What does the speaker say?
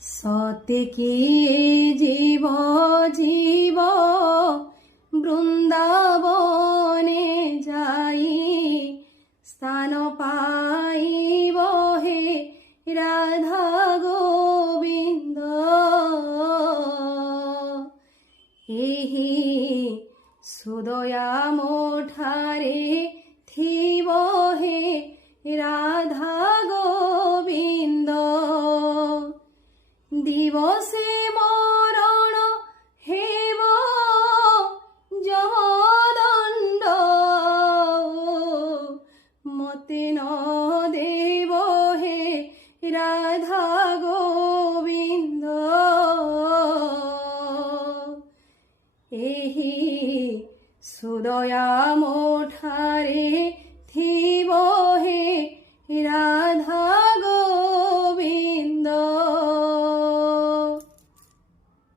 সতে কি জীব জীব বৃন্দাবনে যাই স্থান পাইব হে রাধা গোবিন্দ। ଏହି সুদয়াম ঠারে থিব হে রাধা গোবিন্দ। দিবসে মরণ হেব যমদণ্ড মতে ন দেব হে রাধা গোবিন্দ। ଏହି সুদয়া